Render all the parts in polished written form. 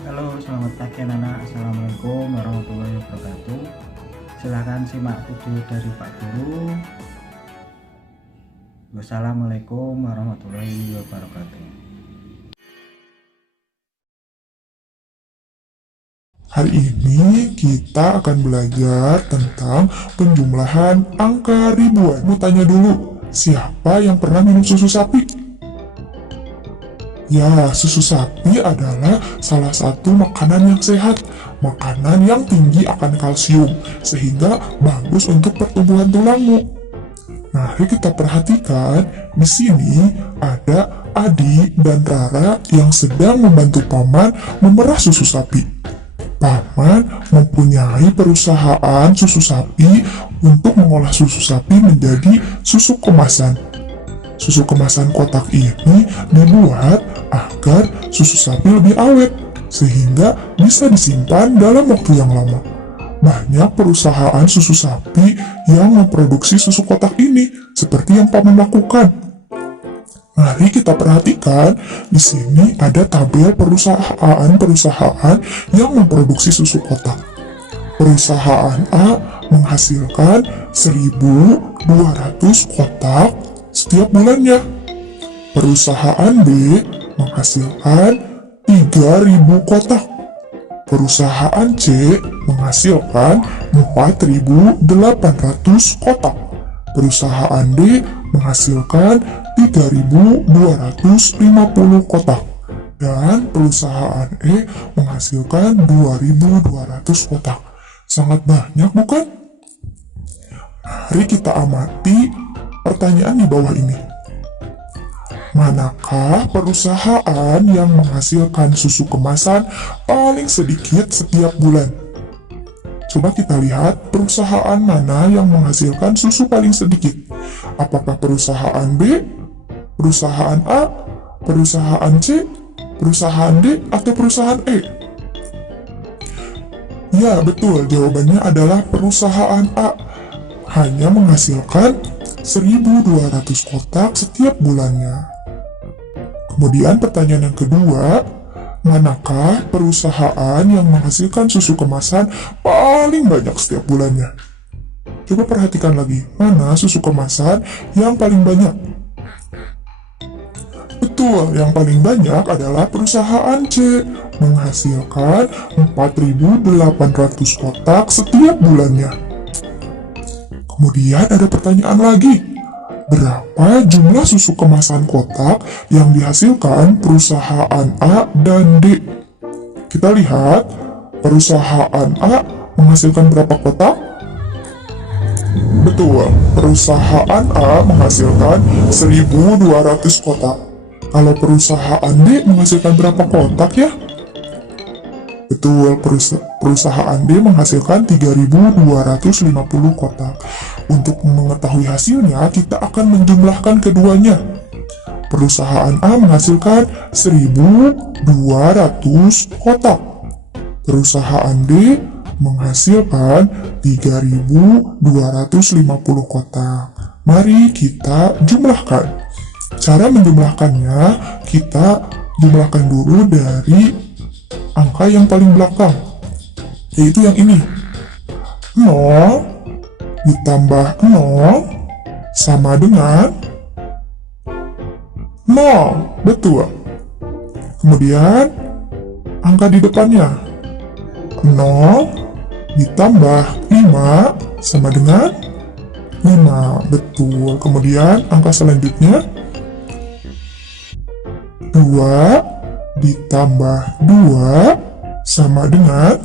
Halo, selamat pagi anak-anak. Assalamualaikum warahmatullahi wabarakatuh. Silahkan simak video dari Pak Guru. Wassalamualaikum warahmatullahi wabarakatuh. Hari ini kita akan belajar tentang penjumlahan angka ribuan. Mau tanya dulu, siapa yang pernah minum susu sapi? Ya, susu sapi adalah salah satu makanan yang sehat, makanan yang tinggi akan kalsium, sehingga bagus untuk pertumbuhan tulangmu. Mari kita perhatikan, di sini ada Adi dan Rara yang sedang membantu paman memerah susu sapi. Paman mempunyai perusahaan susu sapi untuk mengolah susu sapi menjadi susu kemasan. Susu kemasan kotak ini dibuat agar susu sapi lebih awet, sehingga bisa disimpan dalam waktu yang lama. Banyak perusahaan susu sapi yang memproduksi susu kotak ini, seperti yang paman lakukan. Mari kita perhatikan, di sini ada tabel perusahaan-perusahaan yang memproduksi susu kotak. Perusahaan A menghasilkan 1.200 kotak setiap bulannya. Perusahaan B menghasilkan 3.000 kotak. Perusahaan C menghasilkan 4.800 kotak. Perusahaan D menghasilkan 3.250 kotak. Dan perusahaan E menghasilkan 2.200 kotak. Sangat banyak, bukan? Mari kita amati pertanyaan di bawah ini. Manakah perusahaan yang menghasilkan susu kemasan paling sedikit setiap bulan? Coba kita lihat perusahaan mana yang menghasilkan susu paling sedikit. Apakah perusahaan B, perusahaan A, perusahaan C, perusahaan D, atau perusahaan E? Ya, betul. Jawabannya adalah perusahaan A. Hanya menghasilkan 1.200 kotak setiap bulannya. Kemudian pertanyaan yang kedua, manakah perusahaan yang menghasilkan susu kemasan paling banyak setiap bulannya? Coba perhatikan lagi, mana susu kemasan yang paling banyak? Betul, yang paling banyak adalah perusahaan C, menghasilkan 4.800 kotak setiap bulannya. Kemudian ada pertanyaan lagi, berapa jumlah susu kemasan kotak yang dihasilkan perusahaan A dan D? Kita lihat, perusahaan A menghasilkan berapa kotak? Betul, perusahaan A menghasilkan 1.200 kotak. Kalau perusahaan D menghasilkan berapa kotak ya? Betul, perusahaan D menghasilkan 3.250 kotak. Untuk mengetahui hasilnya, kita akan menjumlahkan keduanya. Perusahaan A menghasilkan 1.200 kotak. Perusahaan D menghasilkan 3.250 kotak. Mari kita jumlahkan. Cara menjumlahkannya, kita jumlahkan dulu dari angka yang paling belakang, yaitu yang ini. 0 ditambah 0 sama dengan 0. Betul. Kemudian angka di depannya. 0 ditambah 5 sama dengan 5. Betul. Kemudian angka selanjutnya. 2 ditambah 2 sama dengan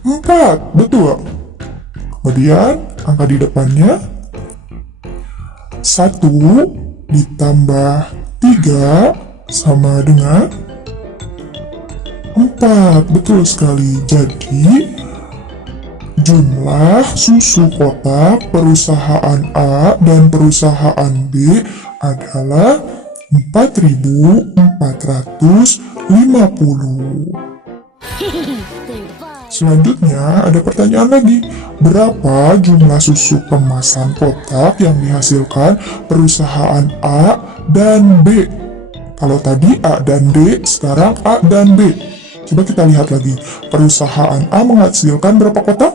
4. Betul. Kemudian angka di depannya. 1 ditambah 3 sama dengan 4. Betul sekali. Jadi jumlah susu kotak perusahaan A dan perusahaan B adalah 4.450. Selanjutnya ada pertanyaan lagi. Berapa jumlah susu kemasan kotak yang dihasilkan perusahaan A dan B? Kalau tadi A dan D, sekarang A dan B. Coba kita lihat lagi. Perusahaan A menghasilkan berapa kotak?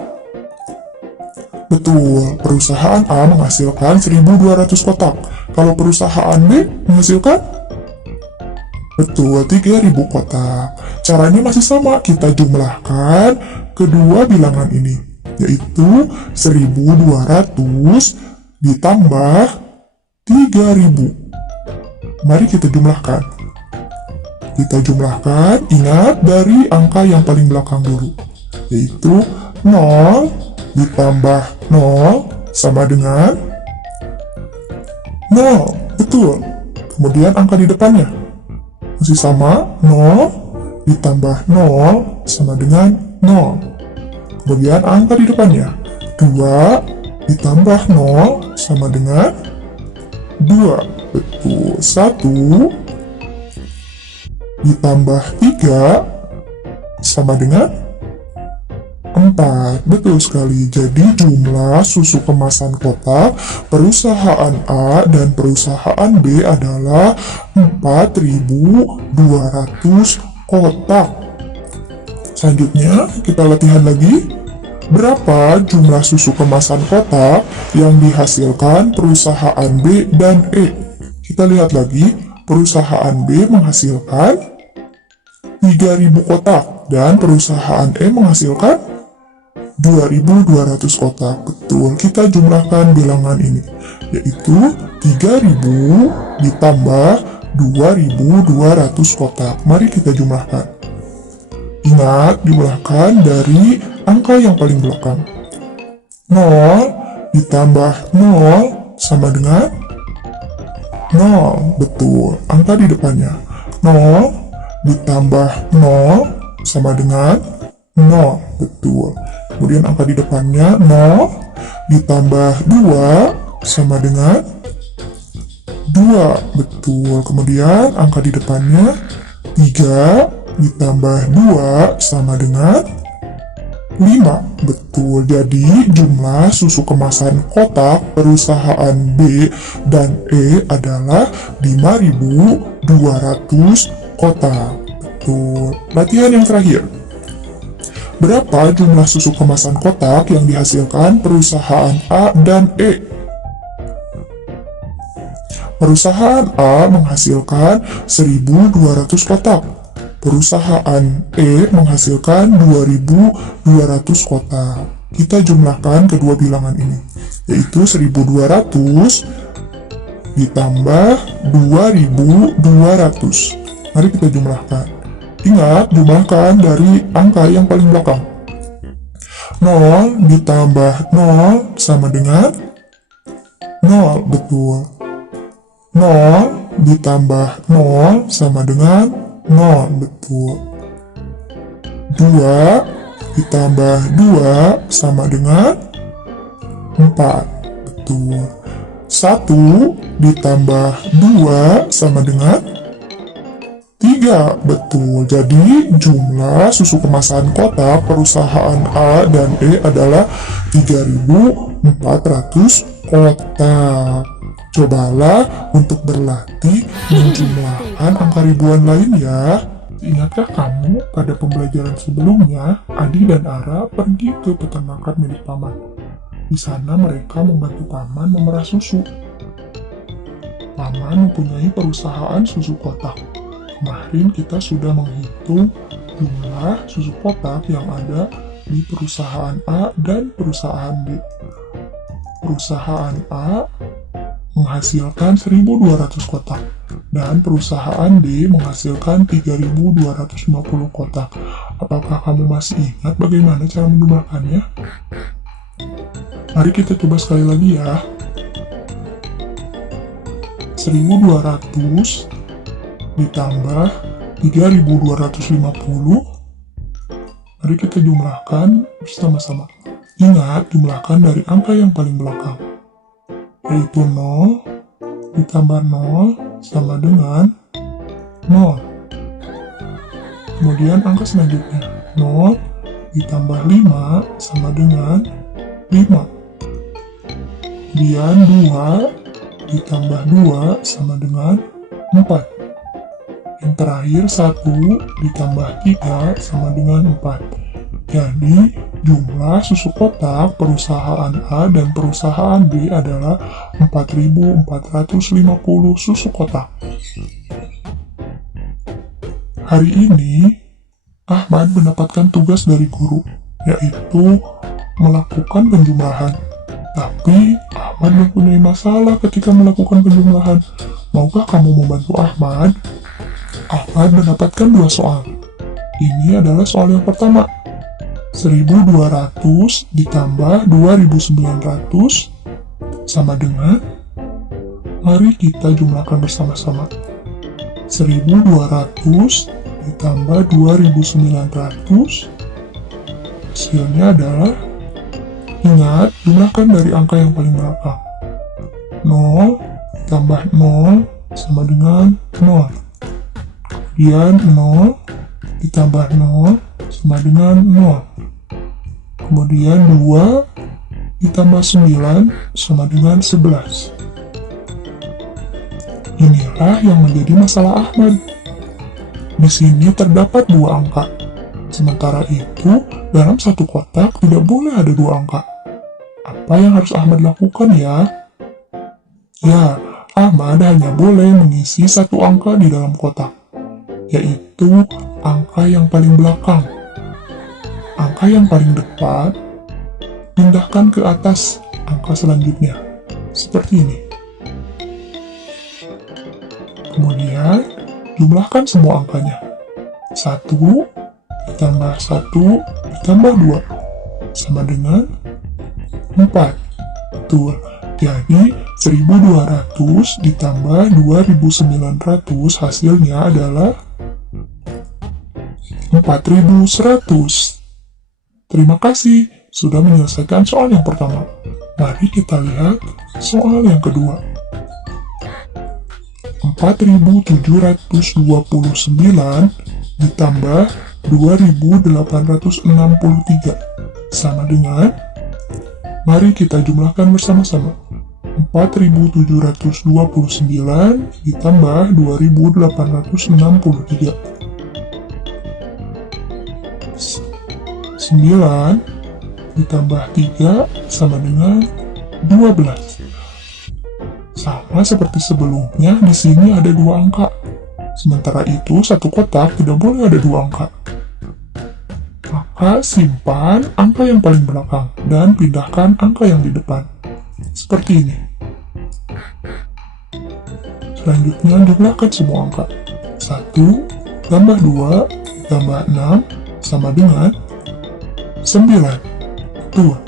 Betul, perusahaan A menghasilkan 1.200 kotak. Kalau perusahaan B menghasilkan? Betul, 3.000 kotak. Caranya masih sama, kita jumlahkan kedua bilangan ini, yaitu 1.200 ditambah 3.000. Mari kita jumlahkan. Kita jumlahkan, ingat dari angka yang paling belakang dulu, yaitu 0 ditambah 0 sama dengan 0. Betul. Kemudian angka di depannya masih sama, 0 ditambah 0 sama dengan 0. Kemudian angka di depannya, 2 ditambah 0 sama dengan 2. Betul. 1 ditambah 3 sama dengan 4. Betul sekali. Jadi jumlah susu kemasan kotak perusahaan A dan perusahaan B adalah 4.200 kotak. Selanjutnya kita latihan lagi. Berapa jumlah susu kemasan kotak yang dihasilkan perusahaan B dan E? Kita lihat lagi, perusahaan B menghasilkan 3.000 kotak dan perusahaan E menghasilkan 2.200 kotak. Betul, kita jumlahkan bilangan ini, yaitu 3.000 ditambah 2.200 kotak. Mari kita jumlahkan. Ingat, jumlahkan dari angka yang paling belakang. 0 ditambah 0 sama dengan 0. Betul, angka di depannya. 0 ditambah 0 sama dengan 0. Betul. Kemudian angka di depannya 0 ditambah 2 sama dengan 2. Betul. Kemudian angka di depannya 3 ditambah 2 sama dengan 5. Betul. Jadi jumlah susu kemasan kotak perusahaan B dan E adalah 5.200 kotak. Betul. Latihan yang terakhir. Berapa jumlah susu kemasan kotak yang dihasilkan perusahaan A dan E? Perusahaan A menghasilkan 1.200 kotak. Perusahaan E menghasilkan 2.200 kotak. Kita jumlahkan kedua bilangan ini, yaitu 1.200 ditambah 2.200. Mari kita jumlahkan. Ingat, jumlahkan dari angka yang paling belakang. 0 ditambah 0 sama dengan 0. Betul. 0 ditambah 0 sama dengan 0. Betul. 2 ditambah 2 sama dengan 4. Betul. 1 ditambah 2 sama dengan 3. Betul. Jadi jumlah susu kemasan kotak perusahaan A dan E adalah 3.400 kotak. Cobalah untuk berlatih menjumlahkan angka ribuan lain ya. Ingatkah kamu pada pembelajaran sebelumnya, Adi dan Ara pergi ke peternakan milik paman. Di sana mereka membantu paman memerah susu. Paman mempunyai perusahaan susu kotak. Kemarin kita sudah menghitung jumlah susu kotak yang ada di perusahaan A dan perusahaan B. Perusahaan A menghasilkan 1.200 kotak dan perusahaan D menghasilkan 3.250 kotak. Apakah kamu masih ingat bagaimana cara menjumlahkannya? Mari kita coba sekali lagi ya. 1.200 ditambah 3.250. Mari kita jumlahkan bersama-sama. Ingat, jumlahkan dari angka yang paling belakang, yaitu 0 ditambah 0 sama dengan 0. Kemudian angka selanjutnya, 0 ditambah 5 sama dengan 5. Kemudian 2 ditambah 2 sama dengan 4. Yang terakhir 1 ditambah 3 sama dengan 4. Jadi, jumlah susu kotak perusahaan A dan perusahaan B adalah 4.450 susu kotak. Hari ini, Ahmad mendapatkan tugas dari guru, yaitu melakukan penjumlahan. Tapi, Ahmad mempunyai masalah ketika melakukan penjumlahan. Maukah kamu membantu Ahmad? Ahmad mendapatkan 2 soal. Ini adalah soal yang pertama. 1.200 ditambah 2.900 sama dengan, mari kita jumlahkan bersama-sama. 1.200 ditambah 2.900, hasilnya adalah, ingat, jumlahkan dari angka yang paling belakang. 0 ditambah 0 sama dengan 0. Kemudian 0 ditambah 0 sama dengan 0. Kemudian 2 ditambah 9 sama dengan 11. Inilah yang menjadi masalah Ahmad. Di sini terdapat 2 angka. Sementara itu, dalam satu kotak tidak boleh ada 2 angka. Apa yang harus Ahmad lakukan ya? Ya, Ahmad hanya boleh mengisi 1 angka di dalam kotak, yaitu angka yang paling belakang. Angka yang paling depan, pindahkan ke atas angka selanjutnya, seperti ini. Kemudian, jumlahkan semua angkanya. 1 ditambah 1 ditambah 2, sama dengan 4. Betul. Jadi, 1.200 ditambah 2.900 hasilnya adalah 4.100. Terima kasih sudah menyelesaikan soal yang pertama. Mari kita lihat soal yang kedua. 4.729 ditambah 2.863 sama dengan, mari kita jumlahkan bersama-sama. 4.729 ditambah 2.863. 9 ditambah 3 sama dengan 12. Sama seperti sebelumnya, di sini ada 2 angka. Sementara itu, satu kotak tidak boleh ada 2 angka. Maka simpan angka yang paling belakang dan pindahkan angka yang di depan. Seperti ini. Selanjutnya, jumlahkan semua angka. 1 tambah 2 tambah 6 sama dengan 9. Betul.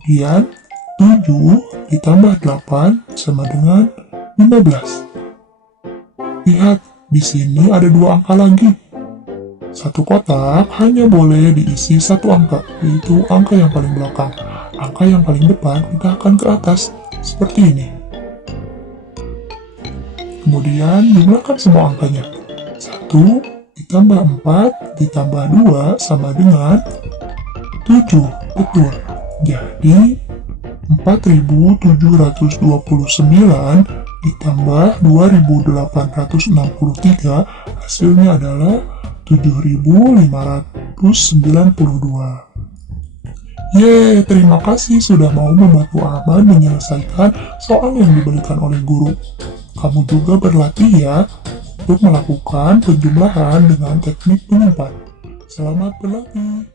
Kemudian 7 ditambah 8 sama dengan 15. Lihat, di sini ada 2 angka lagi. Satu kotak hanya boleh diisi 1 angka, yaitu angka yang paling belakang. Angka yang paling depan pindahkan ke atas, seperti ini. Kemudian jumlahkan semua angkanya. 1 ditambah 4 ditambah 2 sama dengan 7. Betul. Jadi 4.729 ditambah 2.863 hasilnya adalah 7.592. Yeay, terima kasih sudah mau membantu Ahmad menyelesaikan soal yang diberikan oleh guru. Kamu juga berlatih ya untuk melakukan penjumlahan dengan teknik penyimpan. Selamat berlatih.